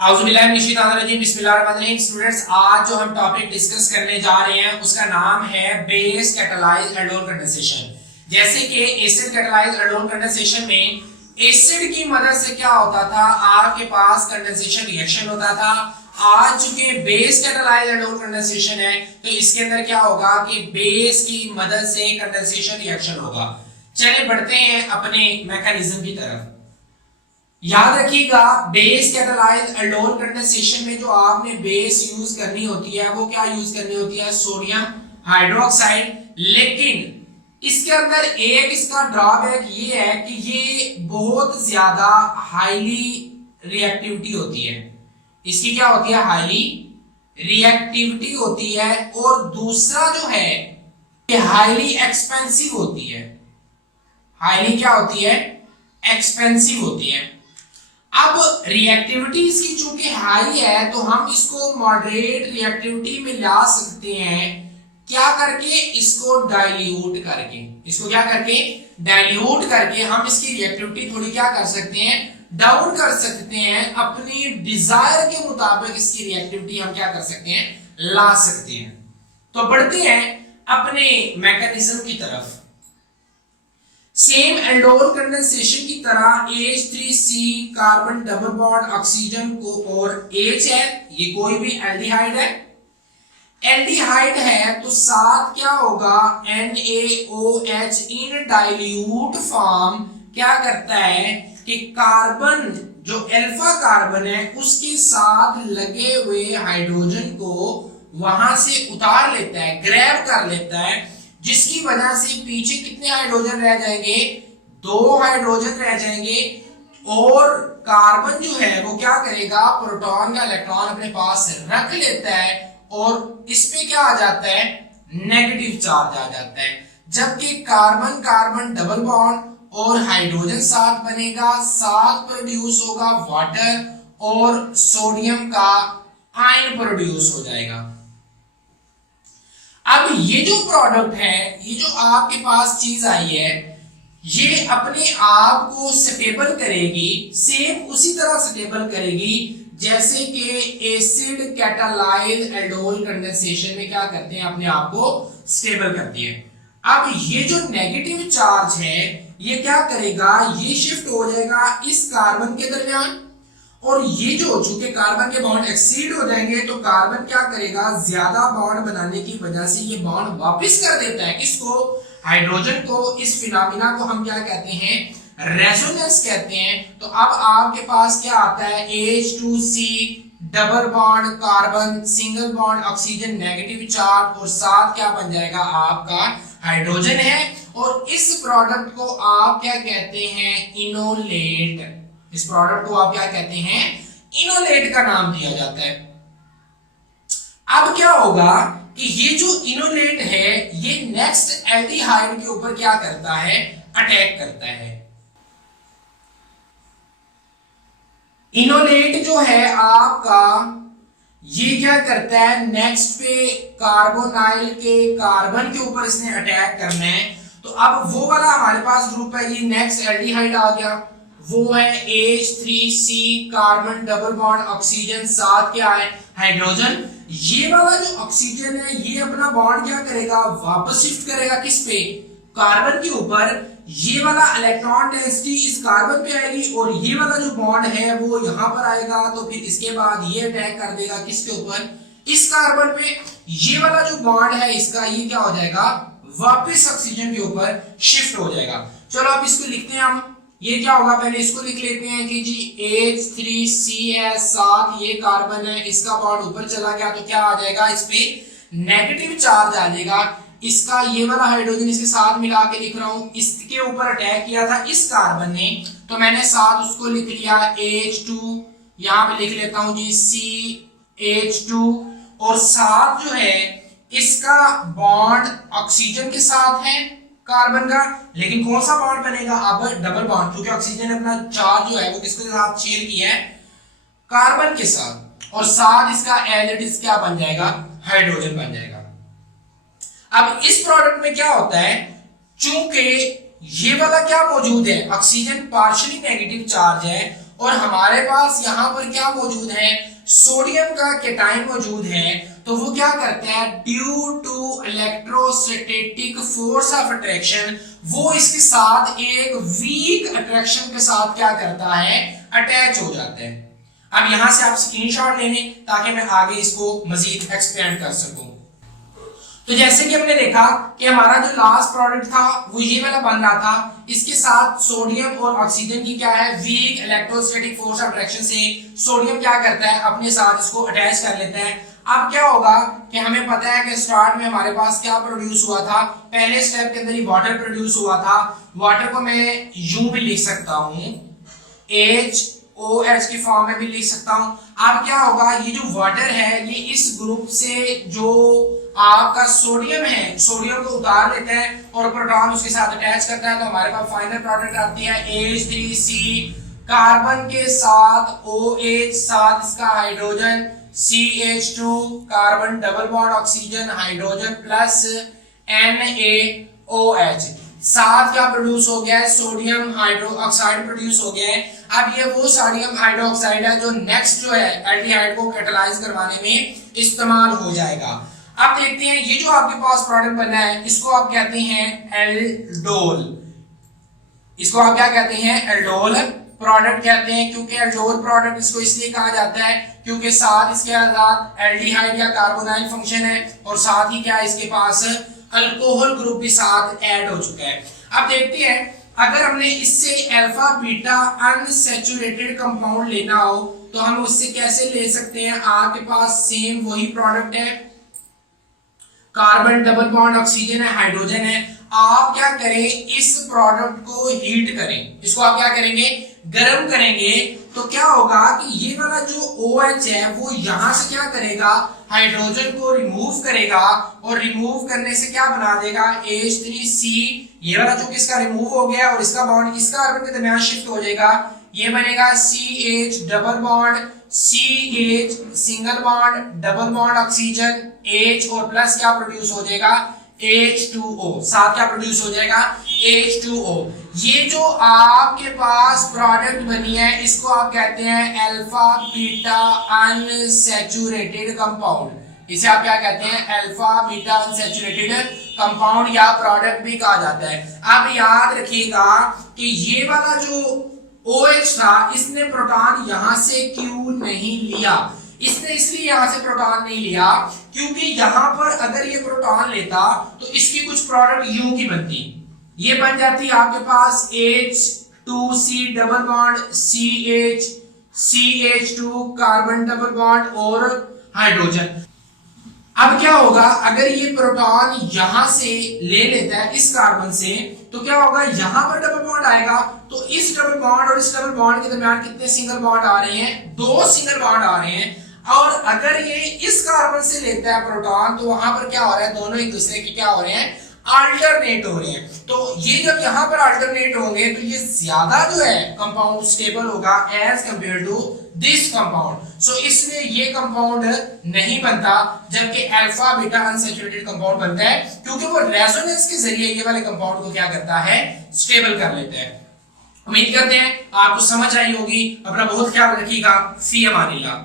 Students, आज जो हम टॉपिक डिस्कस करने जा रहे हैं उसका नाम है बेस कैटालाइज्ड एल्डोल कंडेंसेशन। जैसे कि एसिड कैटालाइज्ड एल्डोल कंडेंसेशन में एसिड की मदद से क्या होता था, आपके पास कंडेंसेशन रिएक्शन होता था। आज चूंकि बेस कैटालाइज्ड एल्डोल कंडेंसेशन है तो इसके अंदर क्या होगा कि बेस की मदद से कंडेंसेशन रिएक्शन होगा। चलिए बढ़ते हैं अपने मैकेनिज्म की तरफ। याद रखिएगा, बेस कैटालाइज्ड एल्डोल कंडेंसेशन में जो आपने बेस यूज करनी होती है वो क्या यूज करनी होती है, सोडियम हाइड्रोक्साइड। लेकिन इसके अंदर एक इसका ड्रॉबैक ये है कि ये बहुत ज्यादा हाईली रिएक्टिविटी होती है। इसकी क्या होती है, हाईली रिएक्टिविटी होती है। और दूसरा जो है ये हाईली एक्सपेंसिव होती है। हाईली क्या होती है, एक्सपेंसिव होती है। अब रिएक्टिविटी इसकी चूंकि हाई है तो हम इसको मॉडरेट रिएक्टिविटी में ला सकते हैं। क्या करके, इसको डाइल्यूट करके। इसको क्या करके, डाइल्यूट करके हम इसकी रिएक्टिविटी थोड़ी क्या कर सकते हैं, डाउन कर सकते हैं। अपनी डिजायर के मुताबिक इसकी रिएक्टिविटी हम क्या कर सकते हैं, ला सकते हैं। तो बढ़ते हैं अपने मैकेनिज्म की तरफ। सेम एल्डोल कंडेंसेशन की तरह H3C carbon double bond oxygen को और H है, ये कोई भी एल्डिहाइड है। एल्डिहाइड है तो साथ क्या होगा, NaOH इन डाइल्यूट फॉर्म क्या करता है कि कार्बन जो अल्फा कार्बन है उसके साथ लगे हुए हाइड्रोजन को वहां से उतार लेता है, ग्रैब कर लेता है, जिसकी वजह से पीछे कितने हाइड्रोजन रह जाएंगे, 2 हाइड्रोजन रह जाएंगे। और कार्बन जो है वो क्या करेगा, प्रोटॉन का इलेक्ट्रॉन अपने पास रख लेता है और इस पे क्या आ जाता है, नेगेटिव चार्ज आ जाता है। जबकि कार्बन कार्बन डबल बॉन्ड और हाइड्रोजन साथ बनेगा, साथ प्रोड्यूस होगा वाटर और सोडियम का आयन प्रोड्यूस हो जाएगा। अब ये जो प्रोडक्ट है, ये जो आपके पास चीज आई है, ये अपने आप को स्टेबल करेगी, सेम उसी तरह स्टेबल करेगी जैसे कि एसिड कैटालाइज्ड एल्डोल कंडेंसेशन में क्या करते हैं, अपने आप को स्टेबल करती है। अब ये जो नेगेटिव चार्ज है ये क्या करेगा, ये शिफ्ट हो जाएगा इस कार्बन के दरमियान। और ये जो चूंकि कार्बन के बॉन्ड एक्सीड हो जाएंगे तो कार्बन क्या करेगा, ज्यादा बॉन्ड बनाने की वजह से ये बॉन्ड वापस कर देता है किसको, हाइड्रोजन को। इस फिनोमिना को हम क्या कहते हैं, रेजोनेंस कहते हैं। तो अब आपके पास क्या आता है, H2C double bond carbon single bond oxygen negative charge और साथ क्या बन जाएगा, आपका हाइड्रोजन है। और इस प्रोडक्ट को आप क्या कहते हैं, इनोलेट। इस प्रोडक्ट को आप क्या कहते हैं, इनोलेट का नाम दिया जाता है। अब क्या होगा कि ये जो इनोलेट है ये नेक्स्ट एल्डिहाइड के ऊपर क्या करता है, अटैक करता है। इनोलेट जो है आपका ये क्या करता है, नेक्स्ट पे कार्बोनाइल के कार्बन के ऊपर इसने अटैक करना है। तो अब वो वाला हमारे पास ग्रुप है, ये नेक्स्ट एल्डिहाइड आ गया, वो है H3C carbon double bond oxygen साथ क्या है, हाइड्रोजन। ये वाला जो ऑक्सीजन है ये अपना बॉन्ड क्या करेगा, वापस शिफ्ट करेगा किस पे, कार्बन के ऊपर। ये वाला इलेक्ट्रॉन डेंसिटी इस कार्बन पे आएगी और ये वाला जो बॉन्ड है वो यहां पर आएगा। तो फिर इसके बाद ये अटैक कर देगा किसके ऊपर, इस कार्बन पे। ये वाला जो बॉन्ड है इसका ये क्या हो जाएगा, वापस ऑक्सीजन के ऊपर शिफ्ट हो जाएगा। चलो अब इसको लिखते हैं हम, ये क्या होगा, पहले इसको लिख लेते हैं कि जी H3C है, साथ ये कार्बन है, इसका बॉन्ड ऊपर चला गया तो क्या आ जाएगा, इस पे नेगेटिव चार्ज आ जाएगा। इसका ये वाला हाइड्रोजन इसके साथ मिला के लिख रहा हूं, इसके ऊपर अटैक किया था इस कार्बन ने, तो मैंने साथ उसको लिख लिया H2, यहां पे लिख लेता हूं जी CH2। और साथ जो है इसका बॉन्ड ऑक्सीजन के साथ है कार्बन का, लेकिन कौन सा बॉन्ड बनेगा, अब डबल बॉन्ड, क्योंकि ऑक्सीजन ने अपना चार्ज जो है वो किसके साथ शेयर किया है, कार्बन के साथ। और साथ इसका एज इट इज क्या बन जाएगा, हाइड्रोजन बन जाएगा। अब इस प्रोडक्ट में क्या होता है, चूंकि ये वाला क्या मौजूद है, ऑक्सीजन पार्शियली नेगेटिव चार्ज है और हमारे पास यहाँ पर क्या मौजूद है, सोडियम का केटाइन मौजूद है, तो वो क्या करता है, due to electrostatic force of attraction, वो इसके साथ एक वीक अट्रैक्शन के साथ क्या करता है, अटैच हो जाता है। अब यहां से आप स्क्रीनशॉट ले लें ताकि मैं आगे इसको मजीद एक्सपेंड कर सकूं। तो जैसे कि हमने देखा कि हमारा जो लास्ट प्रोडक्ट था वो ये वाला बन रहा था, इसके साथ सोडियम और ऑक्सीजन की क्या है, weak electrostatic force of attraction से सोडियम क्या करता है, अपने साथ इसको अटैच कर लेता है। अब क्या होगा कि हमें पता है कि स्टार्ट में हमारे पास क्या प्रोड्यूस हुआ था, पहले स्टेप के अंदर ही वाटर प्रोड्यूस हुआ था। वाटर को मैं यूं भी लिख सकता हूं, HOH की फॉर्म में भी लिख सकता हूं। अब क्या होगा, ये जो वाटर है ये इस ग्रुप से जो आपका सोडियम है, सोडियम को उतार लेता है और प्रोटॉन उसके साथ अटैच करता है, तो हमारे पास फाइनल प्रोडक्ट आती है H3C, कार्बन के साथ OH, साथ इसका hydrogen CH2, carbon double bond oxygen hydrogen plus NaOH, साथ क्या प्रोड्यूस हो गया है, सोडियम हाइड्रोक्साइड प्रोड्यूस हो गया है। अब ये वो सोडियम हाइड्रोक्साइड है जो नेक्स्ट जो है एल्डिहाइड को कैटालाइज करवाने में इस्तेमाल हो जाएगा। अब देखते हैं ये जो आपके पास प्रोडक्ट बना है इसको आप कहते हैं एल्डोल, इसको आप क्या कहते हैं, एल्डोल प्रोडक्ट कहते हैं, क्योंकि एल्डोल प्रोडक्ट इसको इसलिए कहा जाता है क्योंकि साथ इसके साथ एल्डिहाइड या कार्बोनाइल फंक्शन है और साथ ही क्या इसके पास अल्कोहल ग्रुप भी साथ ऐड हो चुका है। अब देखते हैं अगर हमने इससे अल्फा बीटा अनसैचुरेटेड कंपाउंड लेना हो तो हम उससे कैसे ले सकते हैं। आपके पास सेम वही प्रोडक्ट है, कार्बन डबल बॉन्ड ऑक्सीजन है, हाइड्रोजन है। आप क्या करें, इस प्रोडक्ट को हीट करें, इसको आप क्या करेंगे, गर्म करेंगे, तो क्या होगा कि ये वाला जो OH है वो यहां से क्या करेगा, हाइड्रोजन को रिमूव करेगा और रिमूव करने से क्या बना देगा, H3C, ये वाला जो किसका रिमूव हो गया और इसका बॉन्ड इस कार्बन के दरमियान शिफ्ट हो जाएगा, ये बनेगा CH double bond CH single bond double bond oxygen H और प्लस क्या प्रोड्यूस हो जाएगा, H2O, साथ क्या प्रोड्यूस हो जाएगा, H2O। ये जो आपके पास प्रोडक्ट बनी है इसको आप कहते हैं अल्फा बीटा अनसैचुरेटेड कंपाउंड, इसे आप क्या कहते हैं, अल्फा बीटा अनसैचुरेटेड कंपाउंड या प्रोडक्ट भी कहा जाता है। अब याद रखिएगा कि ये वाला जो OH था इसने प्रोटॉन यहां से क्यों नहीं लिया, इसने इसलिए यहां से प्रोटॉन नहीं लिया क्योंकि यहां पर अगर ये प्रोटॉन लेता तो इसकी कुछ प्रोडक्ट यूं की बनती, ये बन जाती आपके पास H2C double bond CH CH2 carbon double bond और हाइड्रोजन। अब क्या होगा, अगर ये प्रोटॉन यहां से ले लेता है इस कार्बन से तो क्या होगा, यहां पर डबल बॉन्ड आएगा, तो इस डबल बॉन्ड और इस डबल बॉन्ड के दरमियान कितने सिंगल बॉन्ड आ रहे हैं, 2 सिंगल बॉन्ड आ रहे हैं। और अगर ये इस कार्बन से लेता है प्रोटॉन तो वहां पर क्या हो रहा है, दोनों एक दूसरे के क्या हो रहे हैं, अल्टरनेट हो रहे हैं। तो ये जब यहां पर अल्टरनेट होंगे तो ये ज्यादा जो है कंपाउंड स्टेबल होगा as compare to this compound. So इसलिए ये कंपाउंड नहीं बनता, जबकि अल्फा बीटा अनसैचुरेटेड कंपाउंड बनता है क्योंकि वो रेजोनेंस के जरिए ये वाले कंपाउंड को क्या करता है, स्टेबल कर लेता है। उम्मीद करते हैं आपको समझ आई होगी। अपना बहुत ख्याल रखिएगा। फी अमानिल्लाह।